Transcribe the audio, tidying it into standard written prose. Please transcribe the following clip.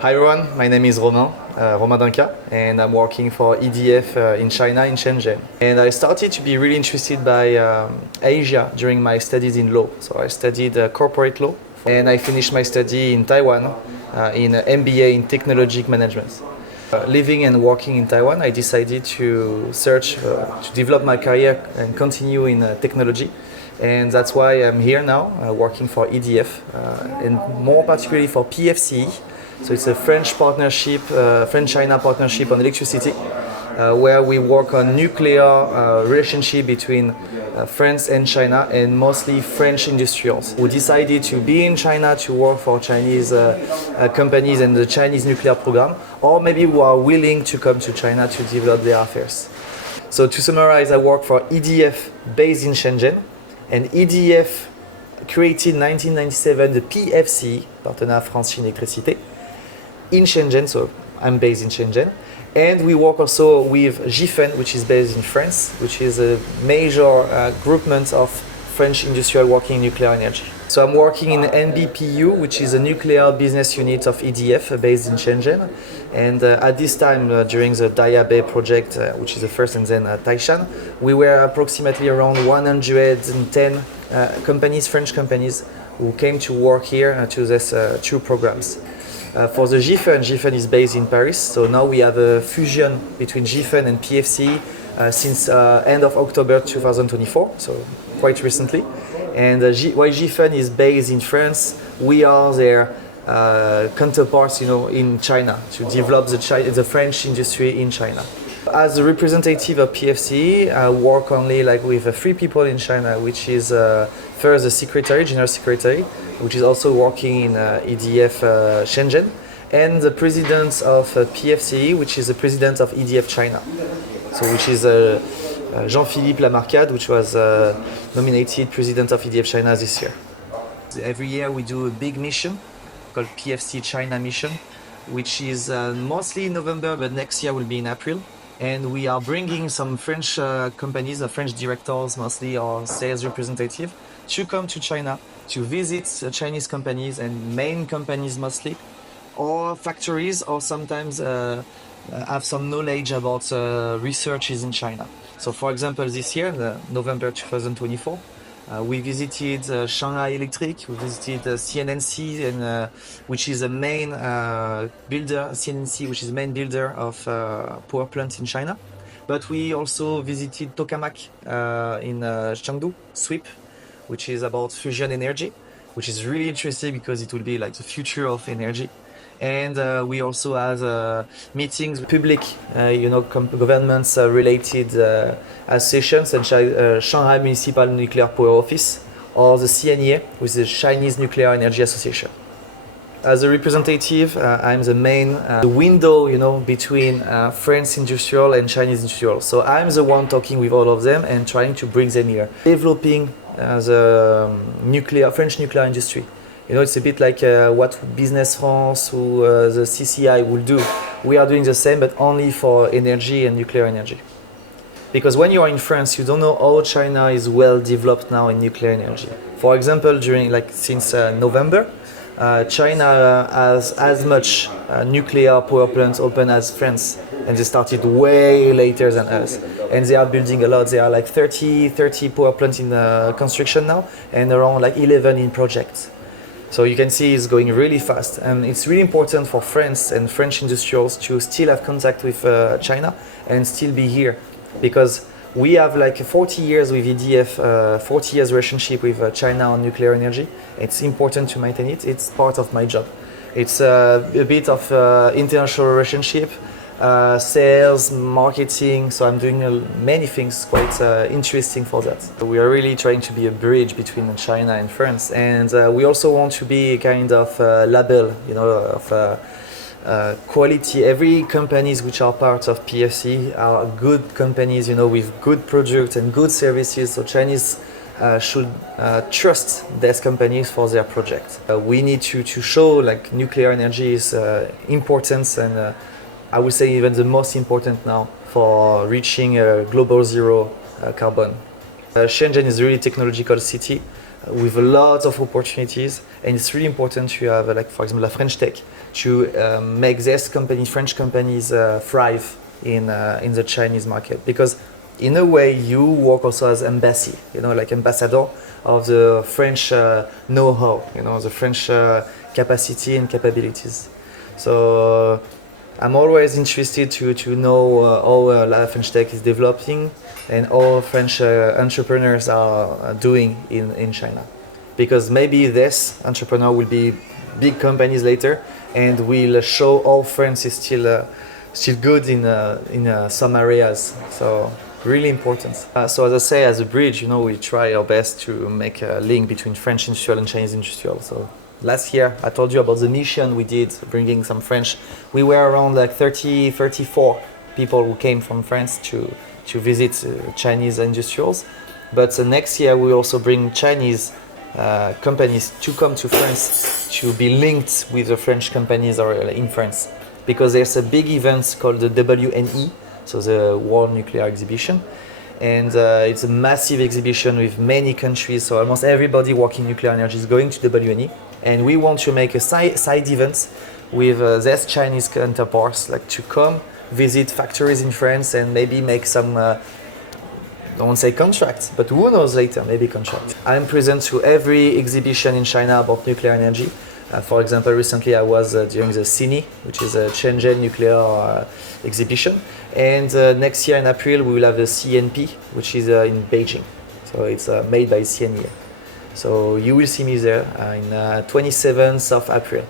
Hi everyone, my name is Romain, Romain, and I'm working for EDF in China, in Shenzhen. And I started to be really interested by Asia during my studies in law. So I studied corporate law, and I finished my study in Taiwan in MBA in technology management. Living and working in Taiwan, I decided to search to develop my career and continue in technology. And that's why I'm here now, working for EDF, and more particularly for PFCE. So it's a French partnership, French-China partnership on electricity, where we work on nuclear relationship between France and China, and mostly French industrials who decided to be in China to work for Chinese companies and the Chinese nuclear program, or maybe who are willing to come to China to develop their affairs. So to summarize, I work for EDF based in Shenzhen, and EDF created in 1997 the PFCE, Partenariat France-Chine Electricité, in Shenzhen, so I'm based in Shenzhen. And we work also with GIFEN, which is based in France, which is a major groupment of French industrial working in nuclear energy. So I'm working in NBPU, which is a nuclear business unit of EDF based in Shenzhen. And at this time, during the Daya Bay project, which is the first, and then Taishan, we were approximately around 110 companies, French companies, who came to work here to these two programs. For the GIFEN is based in Paris, so now we have a fusion between GIFEN and PFCE since end of October 2024, so quite recently. And while GIFEN is based in France, we are their counterparts, in China to develop the French industry in China. As a representative of PFCE, I work only with 3 people in China, which is first the secretary, general secretary, which is also working in EDF Shenzhen, and the president of PFCE, which is the president of EDF China, so which is Jean-Philippe Lamarcade, which was nominated president of EDF China this year. Every year we do a big mission called PFC China mission, which is mostly in November, but next year will be in April. And we are bringing some French companies, French directors mostly, or sales representatives, to come to China to visit Chinese companies and main companies mostly, or factories, or sometimes have some knowledge about researches in China. So for example, this year, November 2024, we visited Shanghai Electric, we visited CNNC, and which is a main builder, CNNC, which is the main builder of power plants in China. But we also visited Tokamak in Chengdu, SWIP, which is about fusion energy, which is really interesting because it will be like the future of energy. And we also have meetings with public, governments related associations, such as Shanghai Municipal Nuclear Power Office, or the CNEA, which is the Chinese Nuclear Energy Association. As a representative, I'm the main window, between French industrial and Chinese industrial. So I'm the one talking with all of them and trying to bring them here, developing the French nuclear industry. It's a bit like what Business France or the CCI will do. We are doing the same, but only for energy and nuclear energy. Because when you are in France, you don't know how China is well developed now in nuclear energy. For example, since November, China has as much nuclear power plants open as France, and they started way later than us. And they are building a lot. There are 30 power plants in construction now, and around 11 in projects. So you can see it's going really fast, and it's really important for France and French industrials to still have contact with China and still be here, because we have 40 years with EDF, 40 years relationship with China on nuclear energy. It's important to maintain it. It's part of my job. It's a bit of international relationship, sales, marketing, so I'm doing many things quite interesting for that. We are really trying to be a bridge between China and France, and we also want to be a kind of label, of quality. Every companies which are part of PFC are good companies, with good products and good services, so Chinese should trust these companies for their projects. We need to show nuclear energy is important, and I would say even the most important now for reaching global zero carbon. Shenzhen is a really technological city. with a lot of opportunities, and it's really important to have, like for example, a French tech to make this company, French companies, thrive in the Chinese market, because in a way you work also as embassy, like ambassador of the French know-how, the French capacity and capabilities. So I'm always interested to know how French tech is developing and how French entrepreneurs are doing in China. Because maybe this entrepreneur will be big companies later and will show how France is still good in some areas. So really important. So as I say, as a bridge, we try our best to make a link between French industrial and Chinese industrial. So last year, I told you about the mission we did, bringing some French. We were around like 34 people who came from France to visit Chinese industrials. But next year, we also bring Chinese companies to come to France to be linked with the French companies or in France. Because there's a big event called the WNE, so the World Nuclear Exhibition. And it's a massive exhibition with many countries, so almost everybody working nuclear energy is going to WNE. And we want to make a side event with these Chinese counterparts, like to come visit factories in France and maybe make some, I don't want to say contracts, but who knows later, maybe contracts. I'm present to every exhibition in China about nuclear energy. For example, recently I was during the CINI, which is a Shenzhen nuclear exhibition. And next year in April we will have the CNP, which is in Beijing. So it's made by CNE. So you will see me there in 27th of April.